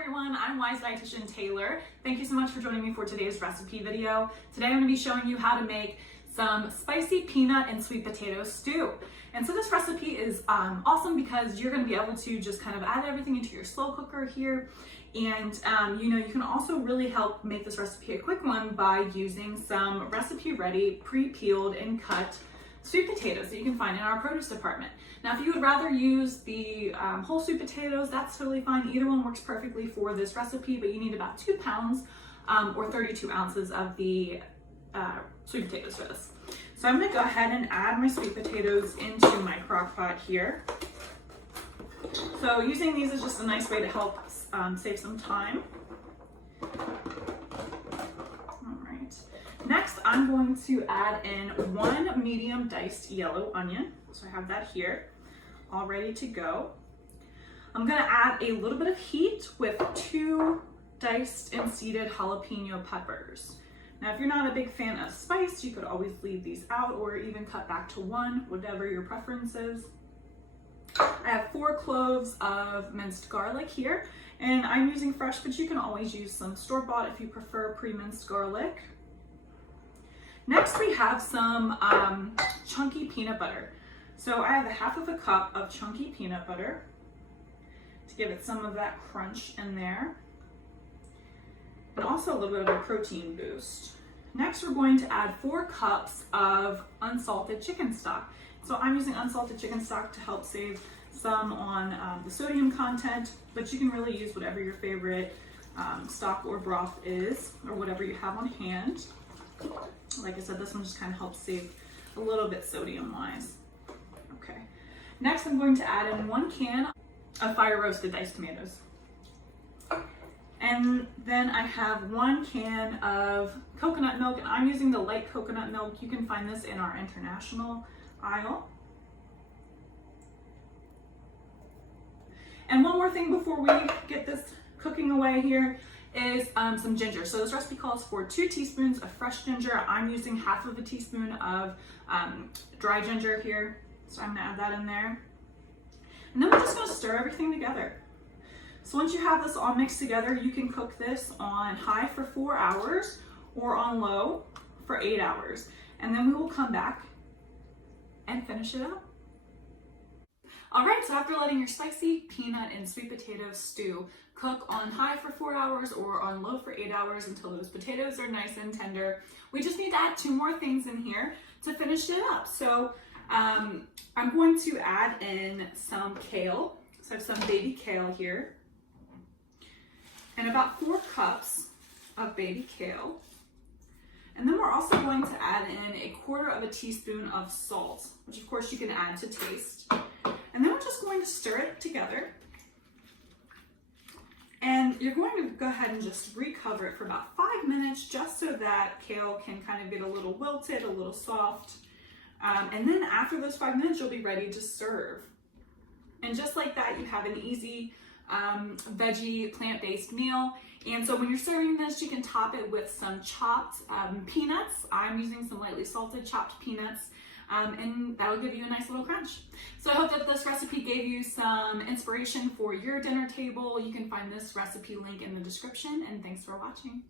everyone, I'm Weis Dietitian Taylor. Thank you so much for joining me for today's recipe video. Today I'm going to be showing you how to make some spicy peanut and sweet potato stew. And so this recipe is awesome because you're going to be able to just kind of add everything into your slow cooker here. And you can also really help make this recipe a quick one by using some recipe ready, pre-peeled and cut sweet potatoes that you can find in our produce department. Now, if you would rather use the whole sweet potatoes, that's totally fine. Either one works perfectly for this recipe, but you need about 2 pounds or 32 ounces of the sweet potatoes for this. So I'm gonna go ahead and add my sweet potatoes into my crock pot here. So using these is just a nice way to help save some time. Next, I'm going to add in 1 medium diced yellow onion. So I have that here, all ready to go. I'm gonna add a little bit of heat with 2 diced and seeded jalapeno peppers. Now, if you're not a big fan of spice, you could always leave these out or even cut back to 1, whatever your preference is. I have 4 cloves of minced garlic here, and I'm using fresh, but you can always use some store-bought if you prefer pre-minced garlic. Next, we have some chunky peanut butter. So I have a 1/2 cup of chunky peanut butter to give it some of that crunch in there, and also a little bit of a protein boost. Next, we're going to add 4 cups of unsalted chicken stock. So I'm using unsalted chicken stock to help save some on the sodium content, but you can really use whatever your favorite stock or broth is, or whatever you have on hand. Like I said, this one just kind of helps save a little bit sodium wise. Okay. Next, I'm going to add in 1 can of fire roasted diced tomatoes. And then I have 1 can of coconut milk, and I'm using the light coconut milk. You can find this in our international aisle. And one more thing before we get this cooking away here is some ginger. So this recipe calls for 2 teaspoons of fresh ginger. I'm using 1/2 teaspoon of dry ginger here. So I'm gonna add that in there. And then we're just gonna stir everything together. So once you have this all mixed together, you can cook this on high for 4 hours or on low for 8 hours. And then we will come back and finish it up. All right, so after letting your spicy peanut and sweet potato stew cook on high for 4 hours or on low for 8 hours until those potatoes are nice and tender, we just need to add 2 more things in here to finish it up. So I'm going to add in some kale. So I have some baby kale here, and about 4 cups of baby kale. And then we're also going to add in 1/4 teaspoon of salt, which of course you can add to taste. And then we're just going to stir it together. And you're going to go ahead and just recover it for about 5 minutes, just so that kale can kind of get a little wilted, a little soft. And then after those 5 minutes, you'll be ready to serve. And just like that, you have an easy veggie plant-based meal. And so when you're serving this, you can top it with some chopped peanuts. I'm using some lightly salted chopped peanuts. And that'll give you a nice little crunch. So I hope that this recipe gave you some inspiration for your dinner table. You can find this recipe link in the description, and thanks for watching.